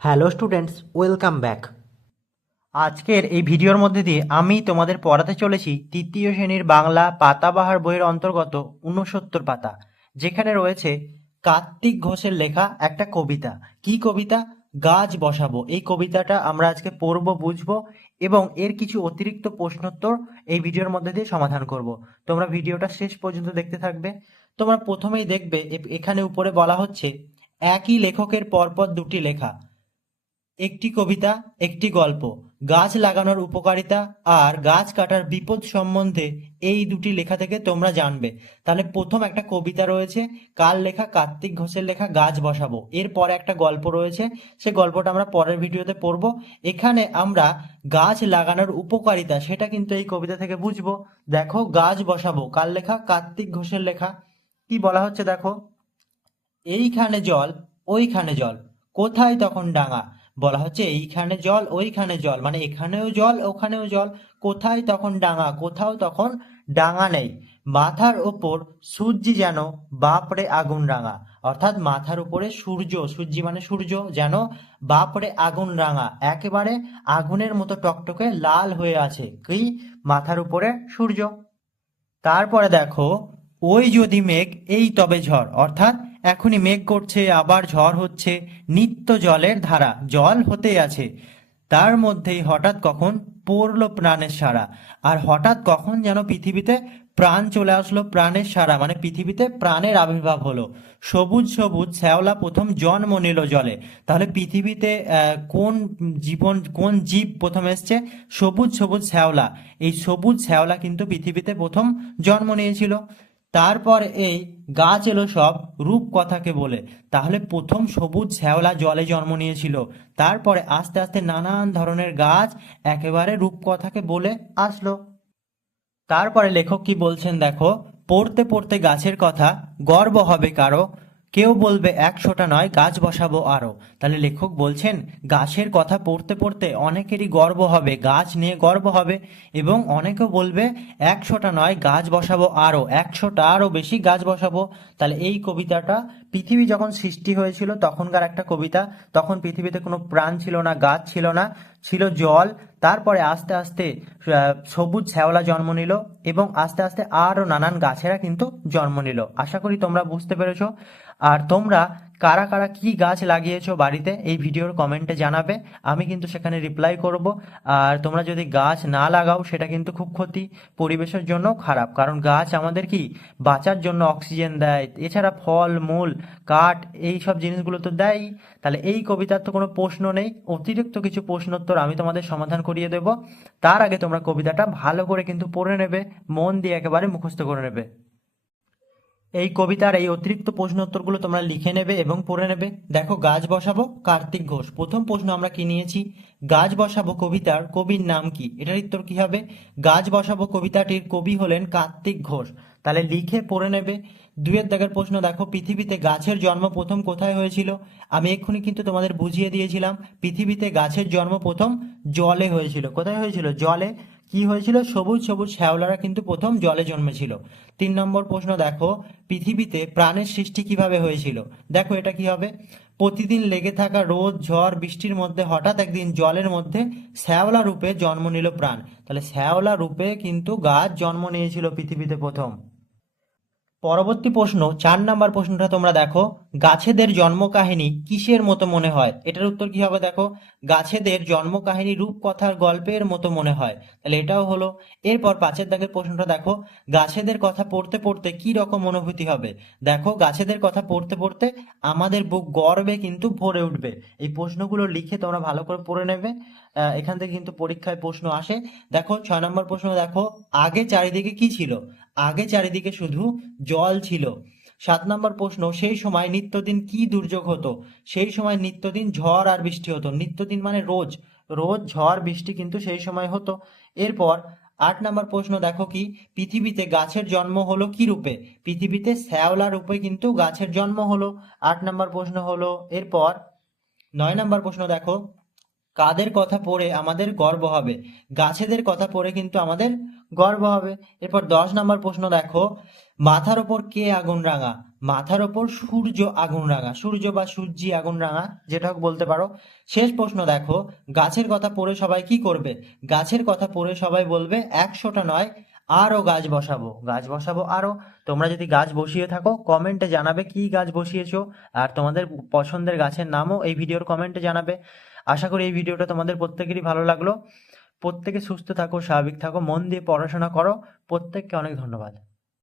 Hello students, welcome back. আজকের এই ভিডিওর মধ্যে দিয়ে আমি তোমাদের পড়াতে চলেছি তৃতীয় শ্রেণির বাংলা পাতাবাহার বইয়ের অন্তর্গত ঊনসত্তর পাতা, যেখানে রয়েছে কার্তিক ঘোষের লেখা একটা কবিতা। কি কবিতা? গাছ বসাবো। এই কবিতাটা আমরা আজকে পড়ব, বুঝব এবং এর কিছু অতিরিক্ত প্রশ্নোত্তর এই ভিডিওর মধ্যে দিয়ে সমাধান করব। তোমরা ভিডিওটা শেষ পর্যন্ত দেখতে থাকবে। তোমরা প্রথমেই দেখবে এখানে উপরে বলা হচ্ছে, একই লেখকের পরপর দুটি লেখা। একটি কবিতা, একটি গল্প, গাছ লাগানোর উপকারিতা আর গাছ কাটার বিপদ সম্বন্ধে এই দুটি লেখা থেকে তোমরা জানবে। তাহলে প্রথম একটা কবিতা রয়েছে কাল লেখা? কার্তিক ঘোষের লেখা, গাছ বসাবো। এরপরে একটা গল্প রয়েছে, সে গল্পটা আমরা পরের ভিডিওতে পড়ব। এখানে আমরা গাছ লাগানোর উপকারিতা, সেটা কিন্তু এই কবিতা থেকে বুঝব। দেখো, গাছ বসাবো কাল লেখা? কার্তিক ঘোষের লেখা। কি বলা হচ্ছে দেখো? এইখানে জল, ওইখানে জল, কোথায় তখন ডাঙা? বলা হচ্ছে এইখানে জল, ওইখানে জল মানে এখানেও জল, ওখানেও জল। কোথায় তখন ডাঙা, কোথাও তখন ডাঙা নেই। মাথার ওপর সূর্যি যেন, বাপরে আগুন রাঙা। অর্থাৎ মাথার উপরে সূর্য, সূর্যি মানে সূর্য, যেন বাপরে আগুন রাঙা। একেবারে আগুনের মতো টকটকে লাল হয়ে আছে। কি? মাথার উপরে সূর্য। তারপরে দেখো, ওই যদি মেঘ, এই তবে ঝড়। অর্থাৎ এখনই মেঘ করছে, আবার ঝড় হচ্ছে, নিত্য জলের ধারা, জল হতেই আছে। তার মধ্যেই হঠাৎ কখন পড়ল প্রাণের সারা আর হঠাৎ কখন যেন পৃথিবীতে প্রাণ চলে আসলো, প্রাণের সারা মানে পৃথিবীতে প্রাণের আবির্ভাব হলো। সবুজ সবুজ, শ্যাওলা প্রথম জন্ম নিল জলে। তাহলে পৃথিবীতে কোন জীবন, কোন জীব প্রথম এসছে? সবুজ সবুজ, শ্যাওলা। এই সবুজ, শ্যাওলা কিন্তু পৃথিবীতে প্রথম জন্ম নিয়েছিল। তারপর এই গাছ এলো সব রূপ কথাকে বলে। তাহলে প্রথম সবুজ শ্যাওলা জলে জন্ম নিয়েছিল। তারপরে আস্তে আস্তে নানান ধরনের গাছ একেবারে রূপকথাকে বলে আসলো। তারপরে লেখক কি বলছেন, দেখো, পড়তে পড়তে গাছের কথা গর্ব হবে কারও। কেউ বলবে, একশোটা নয়, গাছ বসাবো আরও তাহলে লেখক বলছেন, গাছের কথা পড়তে পড়তে অনেকেরই গর্ব হবে, গাছ নিয়ে গর্ব হবে। এবং অনেকে বলবে, একশোটা নয়, গাছ বসাবো আরও একশোটা আরও বেশি গাছ বসাবো। তাহলে এই কবিতাটা পৃথিবী যখন সৃষ্টি হয়েছিল, তখনকার একটা কবিতা, তখন পৃথিবীতে কোনো প্রাণ ছিল না, গাছ ছিল না, ছিল জল। তারপরে আস্তে আস্তে সবুজ শ্যাওলা জন্ম নিল এবং আস্তে আস্তে আরও নানান গাছেরা কিন্তু জন্ম নিল। আশা করি তোমরা বুঝতে পেরেছ। আর তোমরা কারা কারা কি গাছ লাগিয়েছো বাড়িতে, এই ভিডিওর কমেন্টে জানাবে। আমি কিন্তু সেখানে রিপ্লাই করব। আর তোমরা যদি গাছ না লাগাও, সেটা কিন্তু খুব ক্ষতি পরিবেশের জন্য খারাপ। কারণ গাছ আমাদের কি? বাঁচার জন্য অক্সিজেন দেয়, এছাড়া ফল, মূল, কাঠ, এই সব জিনিসগুলো তো দেয়ই। তাহলে এই কবিতার তো কোনো প্রশ্ন নেই। অতিরিক্ত কিছু প্রশ্নোত্তর আমি তোমাদের সমাধান করিয়ে দেব। তার আগে তোমরা কবিতাটা ভালো করে কিন্তু পড়ে নেবে, মন দিয়ে একেবারে মুখস্থ করে নেবে। এই কবিতার এই অতিরিক্ত প্রশ্ন উত্তরগুলো তোমরা লিখে নেবে এবং পড়ে নেবে। দেখো, গাছ বসাবো, কার্তিক ঘোষ। প্রথম প্রশ্ন আমরা কি নিয়েছি? গাছ বসাবো কবিতার কবির নাম কি? এটার উত্তর কি হবে? গাছ বসাবো কবিতাটির কবি হলেন কার্তিক ঘোষ। তাহলে লিখে পড়ে নেবে। দুয়ের দাগের প্রশ্ন, দেখো, পৃথিবীতে গাছের জন্ম প্রথম কোথায় হয়েছিল? আমি এক্ষুনি কিন্তু তোমাদের বুঝিয়ে দিয়েছিলাম, পৃথিবীতে গাছের জন্ম প্রথম জলে হয়েছিল। কোথায় হয়েছিল? জলে। কি হয়েছিল? সবুজ সবুজ শ্যাওলারা কিন্তু প্রথম জলে জন্মেছিল। তিন নম্বর প্রশ্ন, দেখো, পৃথিবীতে প্রাণের সৃষ্টি কীভাবে হয়েছিল? দেখো এটা কি হবে? প্রতিদিন লেগে থাকা রোদ, ঝড়, বৃষ্টির মধ্যে হঠাৎ একদিন জলের মধ্যে শ্যাওলা রূপে জন্ম নিল প্রাণ। তাহলে শ্যাওলা রূপে কিন্তু গাছ জন্ম নিয়েছিল পৃথিবীতে প্রথম। পরবর্তী প্রশ্ন, চার নাম্বার প্রশ্নটা তোমরা দেখো, গাছেদের জন্ম কাহিনী কিসের মতো মনে হয়? এটার উত্তর কি হবে দেখো? গাছেদের জন্ম কাহিনী রূপকথার গল্পের মতো মনে হয়। তাহলে এটাও হলো। এরপর পাঁচের দাগের প্রশ্নটা দেখো, গাছেদের কথা পড়তে পড়তে কি রকম অনুভূতি হবে? দেখো, গাছেদের কথা পড়তে পড়তে আমাদের বুক গর্বে কিন্তু ভরে উঠবে। এই প্রশ্নগুলো লিখে তোমরা ভালো করে পড়ে নেবে। এখান থেকে কিন্তু পরীক্ষায় প্রশ্ন আসে। দেখো, ছয় নম্বর প্রশ্ন দেখো, আগে চারিদিকে কি ছিল? আগে চারিদিকে শুধু জল ছিল। সাত নম্বর প্রশ্ন, সেই সময় নিত্যদিন কি দুর্যোগ হতো? সেই সময় নিত্যদিন ঝড় আর বৃষ্টি হতো। নিত্যদিন মানে রোজ। রোজ ঝড়, বৃষ্টি কিন্তু সেই সময় হতো। এরপর আট নম্বর প্রশ্ন, দেখো কি? পৃথিবীতে গাছের জন্ম হলো কি রূপে? পৃথিবীতে শ্যাওলা রূপে কিন্তু গাছের জন্ম হলো। আট নম্বর প্রশ্ন হলো, এরপর নয় নম্বর প্রশ্ন, দেখো। কাদের কথা পড়ে আমাদের গর্ব হবে, গাছেদের কথা পড়ে কিন্তু আমাদের গর্ব হবে। এরপর দশ নম্বর প্রশ্ন দেখো, মাথার ওপর কে আগুন রাঙা? মাথার ওপর সূর্য আগুন রাঙা। সূর্য বা সূর্যি আগুন রাঙা, যেটা বলতে পারো। শেষ প্রশ্ন দেখো, গাছের কথা পড়ে সবাই কি করবে? গাছের কথা পড়ে সবাই বলবে একশোটা নয় আরও গাছ বসাবো গাছ বসাবো আরও তোমরা যদি গাছ বসিয়ে থাকো কমেন্টে জানাবে কি গাছ বসিয়েছো, আর তোমাদের পছন্দের গাছের নামও এই ভিডিওর কমেন্টে জানাবে। আশা করি এই ভিডিওটা তোমাদের প্রত্যেকেরই ভালো লাগল। প্রত্যেকে সুস্থ থাকো, স্বাভাবিক থাকো, মন দিয়ে পড়াশোনা করো। প্রত্যেককে অনেক ধন্যবাদ।